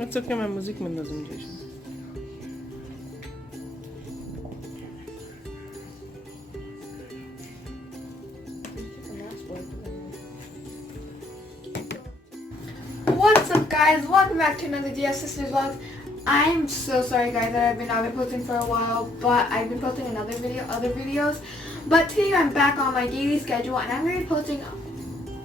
It's okay, my muzyk mi lazım Jason? What's up, guys? Welcome back to another DS Sisters vlog. I'm so sorry, guys, that I've not been posting for a while, but I've been posting other videos. But today I'm back on my daily schedule, and I'm going to be posting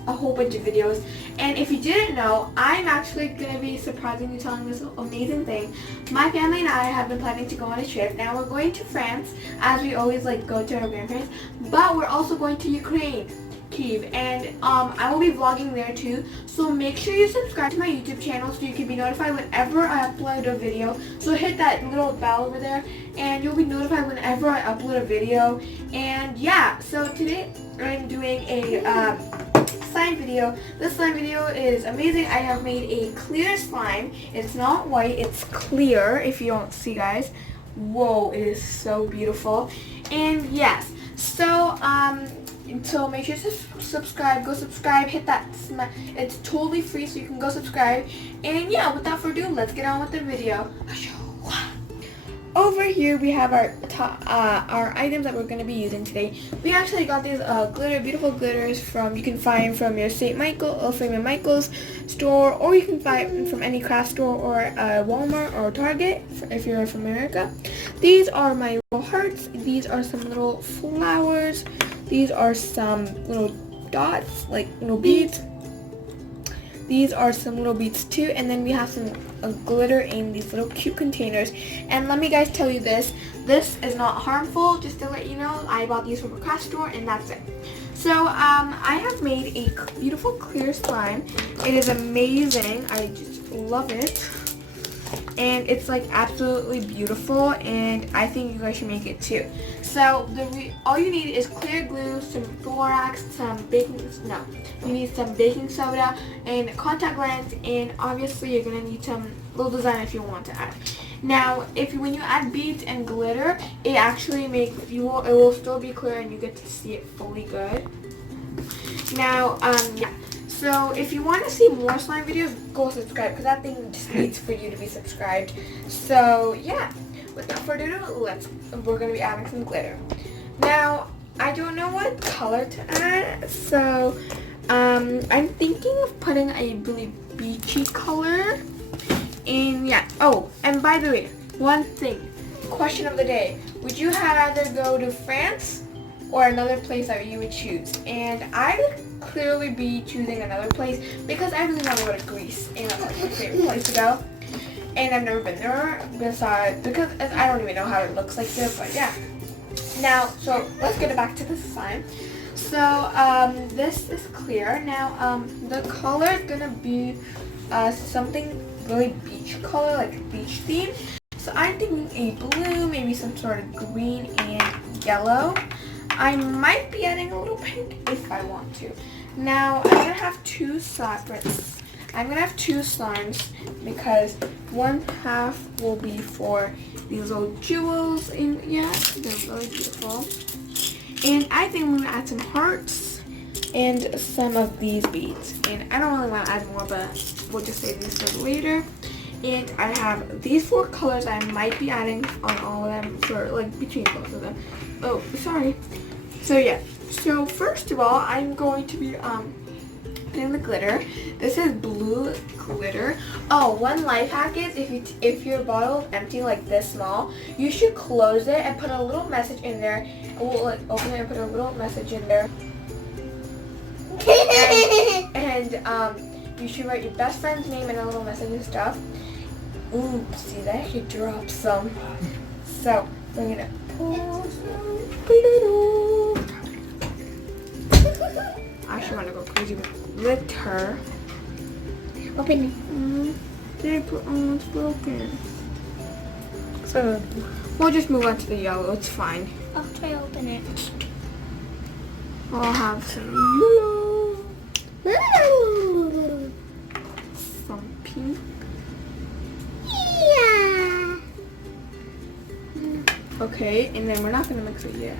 a whole bunch of videos. And if you didn't know, I'm actually going to be surprisingly telling this amazing thing. My family and I have been planning to go on a trip. Now we're going to France, as we always go to our grandparents, but we're also going to Ukraine. Kyiv, and I will be vlogging there too, so make sure you subscribe to my YouTube channel so you can be notified whenever I upload a video. So hit that little bell over there and you'll be notified whenever I upload a video. And yeah, so today I'm doing a slime video. This slime video is amazing. I have made a clear slime. It's not white, it's clear, if you don't see, guys. Whoa, it is so beautiful. And yes, so make sure to subscribe, go subscribe, hit that, it's totally free, so you can go subscribe. And yeah, without further ado, let's get on with the video. Over here we have our items that we're going to be using today. We actually got these beautiful glitters you can find from your St. Michael or Freeman Michaels store, or you can find from any craft store or Walmart or Target if you're from America. These are my little hearts. These are some little flowers. These are some little dots, like little beads. These are some little beads too, and then we have some glitter in these little cute containers. And let me guys tell you this is not harmful, just to let you know. I bought these from a craft store, and that's it. So I have made a beautiful clear slime. It is amazing. I just love it. And it's like absolutely beautiful, and I think you guys should make it too. So all you need is clear glue, some borax, you need some baking soda and contact lens, and obviously you're gonna need some little design if you want to add. Now, when you add beads and glitter, it actually it will still be clear and you get to see it fully good. Now, yeah. So if you want to see more slime videos, go subscribe, because that thing just needs for you to be subscribed. So yeah, without further ado, we're going to be adding some glitter. Now, I don't know what color to add, so I'm thinking of putting a really beachy color. And yeah, oh, and by the way, one thing, question of the day, would you rather go to France or another place that you would choose? And I would clearly be choosing another place, because I really want to go to Greece, and that's like my favorite place to go. And I've never been there because I don't even know how it looks like there, but yeah. Now, so let's get back to the slime. So this is clear. Now the color is gonna be something really beach color, like beach theme. So I'm thinking a blue, maybe some sort of green and yellow. I might be adding a little pink if I want to. Now I'm gonna have two slimes because one half will be for these little jewels, and yeah, they're really beautiful. And I think I'm gonna add some hearts and some of these beads. And I don't really want to add more, but we'll just save these for later. And I have these 4 colors I might be adding on all of them, for between both of them. Oh, sorry. So yeah. So first of all, I'm going to be putting the glitter. This is blue glitter. Oh, one life hack is if your bottle is empty like this small, you should close it and put a little message in there. We'll open it and put a little message in there. and you should write your best friend's name and a little message and stuff. Ooh, see that? He dropped some. So we're gonna pour some glitter. I actually want to go crazy with glitter. Open it. It's broken. So we'll just move on to the yellow. It's fine. I'll try to open it. I'll have some yellow. Some pink. Yeah. Okay, and then we're not gonna mix it yet.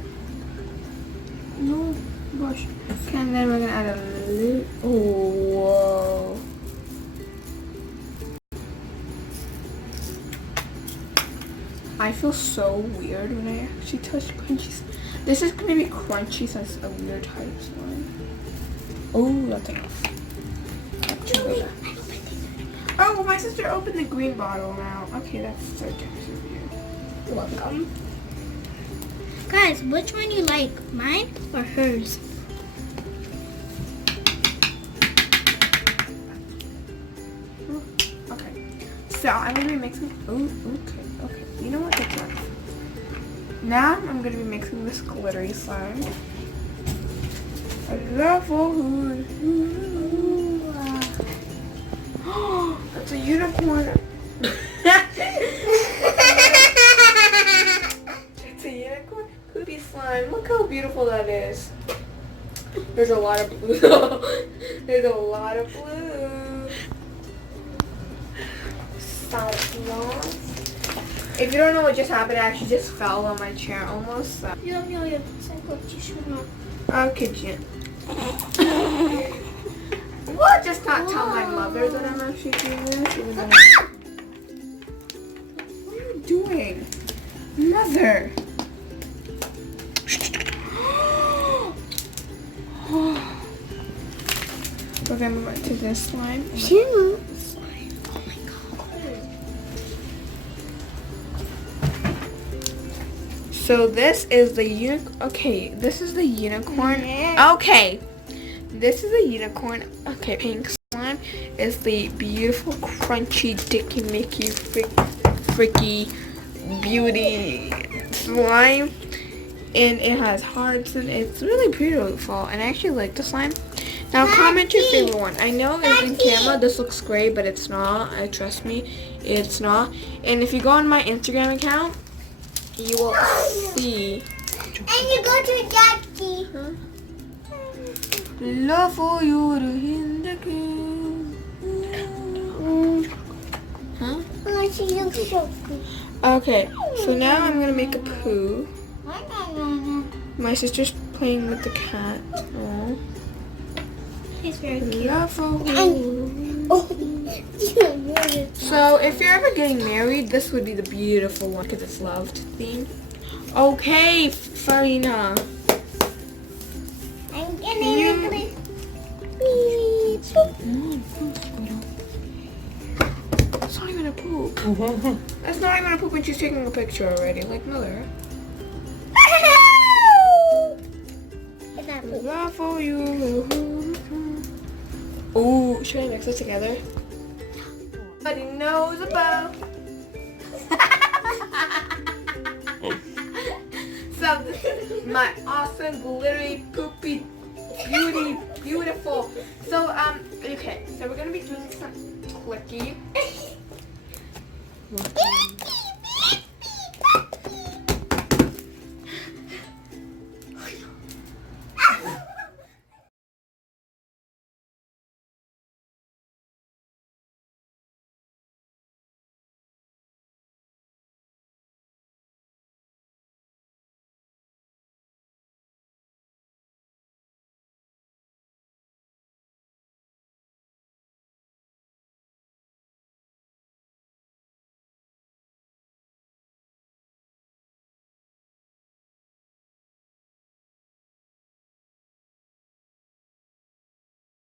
No, gosh. Okay, and then we're gonna add a little. Oh, whoa. I feel so weird when I actually touch crunchy. This is gonna be crunchy, so it's a weird type of slime. Oh, that's enough. Not too bad. Oh, my sister opened the green bottle now. Okay, that's so generous of you. You're welcome. Guys, which one you like? Mine or hers? Okay. So I'm gonna be mixing. Oh, okay. You know what? That's enough. Now I'm gonna be mixing this glittery slime. I love food. Oh, that's a unicorn. It's a unicorn poopy slime. Look how beautiful that is. There's a lot of blue. There's a lot of blue. If you don't know what just happened, I actually just fell on my chair almost. So. Okay, Jen. Well, just not tell my mother that I'm actually doing this. Even though what are you doing? Mother. We're gonna move on to this slime. Sure. So this is the Okay, this is the unicorn. Okay, this is the unicorn. Okay, pink slime is the beautiful, crunchy, dicky, Mickey, freaky, beauty slime, and it has hearts and it's really beautiful. And I actually like the slime. Now comment your favorite one. I know in camera this looks great, but it's not. Trust me, it's not. And if you go on my Instagram account, you will see. And you go to Daddy. Huh? Love for you to hit the Huh? Oh, she looks so good. Okay, so now I'm gonna make a poo. My sister's playing with the cat. Oh. He's very cute. Love for you. So if you're ever getting married, this would be the beautiful one because it's loved theme. Okay, Farina. I'm Can gonna you- That's not even a poop. That's not even a poop when she's taking a picture already, like Miller. Love for you. Oh, should I mix it together? Nobody knows about. So this is my awesome glittery poopy beautiful. So okay, so we're gonna be doing some clicky.